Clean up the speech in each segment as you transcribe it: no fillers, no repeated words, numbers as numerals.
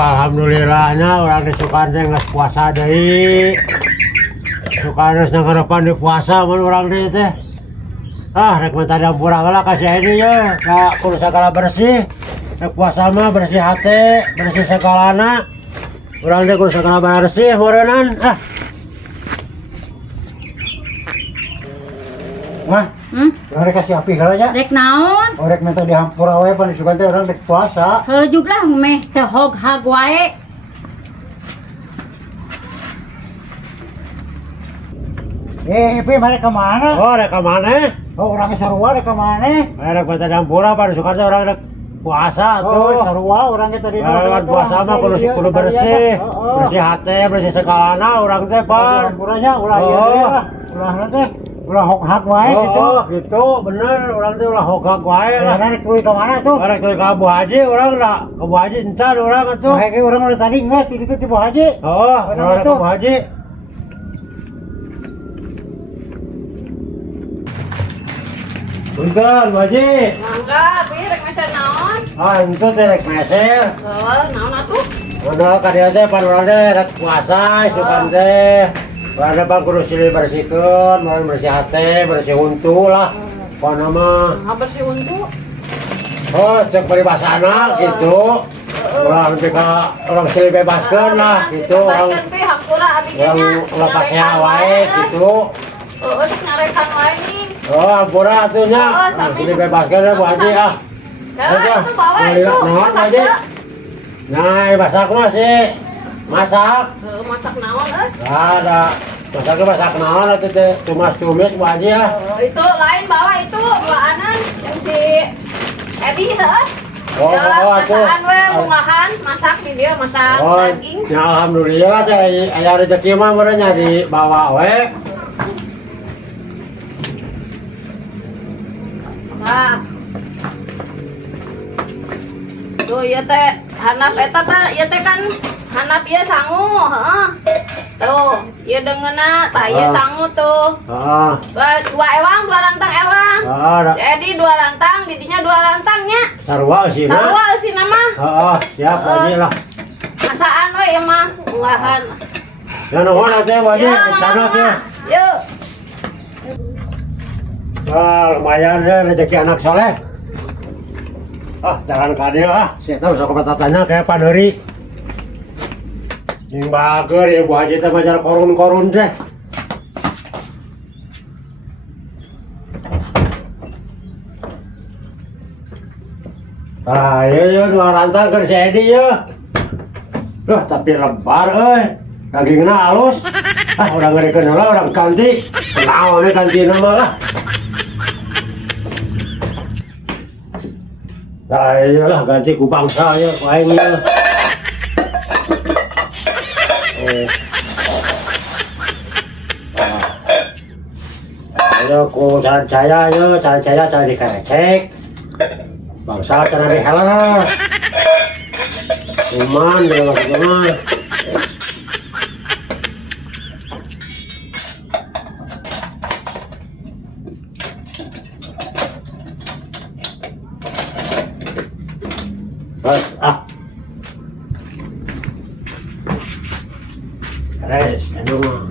Alhamdulillahnya orang disukan teh geus puasa deui. Sukan geus ngarapan di puasa mun urang deui teh. Rek mah tadi ampura heula ka si Edi ye, ka kudu sagala bersih. Rek puasa mah bersih hate, bersih sagalana. Urang teh kudu sagala bersih meureunnan. Wah, rek kasih api heula nya. Rek naon? Rek minta dihampura wae pan disukan teh urang rek puasa. Heujug lah meh teh hog hag wae. Pi mari ke mana? Rek ke mana? Urang sarua rek ke mana? Rek minta dihampura pan disukan teh urang rek puasa tuh. Sarua urang teh tadi puasa mah kudu bersih. Bersih hate, bersih segalana urang teh pan. Hampuranya ulah ieu ulah teh. Ulah hok-hak wae gitu bener urang teh ulah hok-hak wae lah. Rek tuluy ka mana tuh? Rek tuluy ka Abu Haji urang lah. Abu Haji encan urang atuh. Kayak urang udah tadi geus di ditu ti Abu Haji. Urang ke Abu Haji. Punten, Abu Haji. Mangga, pi rek meser naon? Itu teh rek meser. Naon atuh? Udah ka dieu teh pan urang teh rek puasa isukan teh. Ada bang kudu silih bersihkeun, mau bersih hate, bersih untu lah. Pokona mah. Bersih untu? Cek peribasana gitu. Urang teh ka urang silih bebaskeun lah gitu. Urang lepas wae gitu. Cek ngarekan wae nih. Hampura atuh nya. Silih bebaskeun lah Bu Haji ah. Itu bawa itu. Haji. Nah, masak mah sih. Masak. Masak naon Ada. Masak naon atuh teh tumis-tumis Bu Haji ya. Itu lain bawa itu bawaanan yang si Edi heuh. Masakan we rumahan masak di dia masak daging. Ya alhamdulillah teh aya rezeki mah meureun nya dibawa we. Nah. Tuh ieu teh handap eta teh ieu teh kan handap ieu sangu, heeh. Tuh, ieu deungeuna tah ieu sangu tuh. Heeh. Dua ewang, dua rantang ewang. Jadi dua rantang, didinya dua rantangnya. Sarua eusina. Sarua eusina mah. Heeh, siap Haji lah. Masaan we ieu mah, unggahan. Ya nuhun atuh Bu Haji, sana teh. Yuk. Lumayan ya rezeki anak soleh. Jangan ka dieu si eta sok patatanya kayak Paneuri. Jeung bageur ieu Bu Haji teh majar korun-korun teh. Ieu dua rantang keur si Edi ieu. Tapi lebar euy. Dagingna halus. Urang ngeurekeun heula urang ganti. Naon we gantina mah lah. Iyalah ganti ku bangsa ya, aing ya. Ayo ku saya cari kecek. Bangsa cenah diheler. Cuman dia maksudnya Res, aduh mah.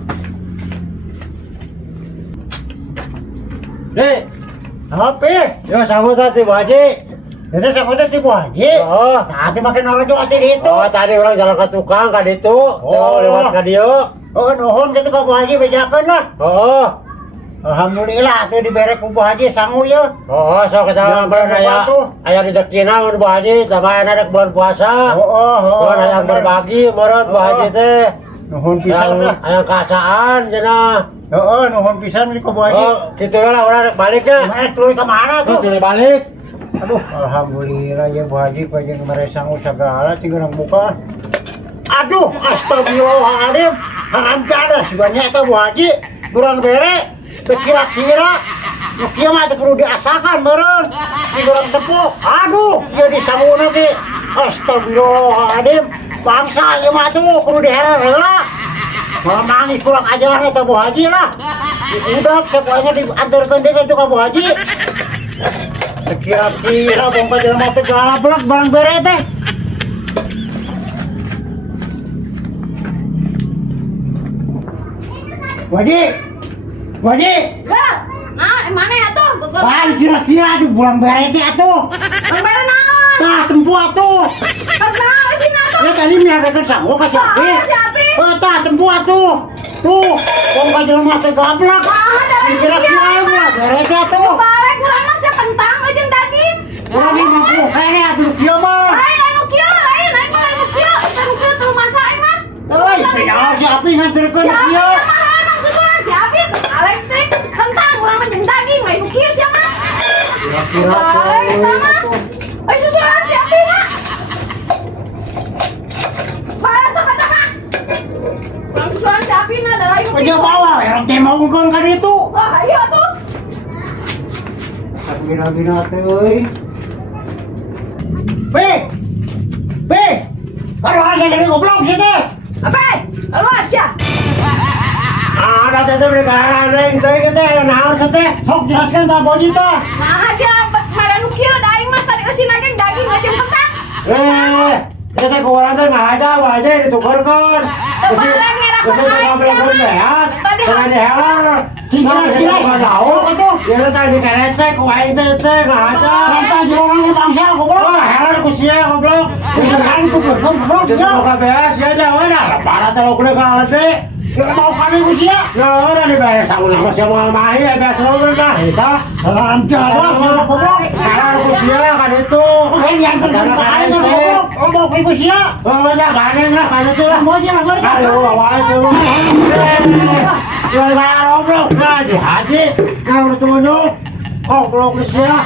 Apa? Yo sama tadi Bu Haji. Itu sama tadi Bu Haji. Tadi makin orang juga tadi itu. Tadi orang jalan ke tukang ka ditu. Lewat ka dieu. Nuhun kitu ka Bu Haji bejakeun lah. Alhamdulillah atuh dibere ku Bu Haji sangu ye. Sok kita meureun aya rezekina mun Bu Haji tambah enak rek bulan puasa. Aya berbagi meureun Bu Haji teh. Nuhun pisan lah. Aya kaasaan cenah. Nuhun pisan ku Bu Haji. Kitu lah urang rek balik ya. Tuluy ka mana tuh? Tuluy balik. Aduh, alhamdulillah ya Bu Haji panjang mere sangu sagala tinggal buka. Aduh, astagfirullahaladzim. Hampir sebanyak eta Bu Haji. Kurang bere. Kira-kira kieu mah teh kudu diasakan meureun digoreng tepung. Aduh, ieu disanguna ge. Astagfirullahaladzim. Bangsa ieu mah tuh kudu diherer heula. Mamang kurang ajar eta Bu Haji lah. Udah semuanya diantarkeun deui ka Bu Haji. Kira-kira bongkar jelema teh gablek barang bere teh. Wadi. Lah, nah, mana ya tuh? Gua Bang kira-kira tuh buang bere teh atuh. Gambar naon? Tah tempu atuh. Kenapa sih naon? Ya tadi miarkeun sangu ka Sapi. Sapi. Oh tah tempu atuh. Tuh, bongkar jelema teh gablek. Kira-kira buang bere teh atuh. Balik kurang mah sia kentang jeung daging. Lagi mampu kene atuh kieu mah. Lain anu kieu, lain anu kieu. Anu kieu teu masak mah. Euy, teh naon si Api nganterkeun Siapa kieu. yang mahal maksudnya siapa itu? Balik teh kentang kurang mah jeung daging lain anu kieu sia mah. Kira-kira Balik eta mah. Euy susulan siapa mah? Balik teh kata mah. Kurang susulan siapa na da lain. Dia bawa, orang teh mau ngkon ka ditu. Wah, iya tuh. Bina-bina teh euy. Be. Kalau asa gede goblok sih teh. Apa? Luas ya? Ada teh beri karan teh teh teh naon teh. Sok jelaskan tah bodi teh. Nah, sia mara nu kieu da aing mah tadi eusin lagi daging aja kentang. Teh teh kurang teh ngahaja wae ditukerkeun. Tebareng ngerakeun aing sia. Tadi Tadi helar. Kira-kira tahu atuh. Dia tadi kerecek ku aing teh ngahaja. Masa jorang bangsa goblok. Oh, helar ku sia goblok. Sekarang itu goblok. Ya ka beas ya jauh dah. Para teh lo kudu kalede. Mau kami ku sia. Ya udah dibayar sauna mah sia moal mahi ya beas lo dah. Eta salam jalan goblok. Helar ku sia kan itu. Yang terkenal aing goblok. Mau ku sia. Oh, ya baneng lah kan itu lah. Mau aja balik. Ayo awal itu. Jual bayar goblok. Haji, kalau tunjuk goblok sia.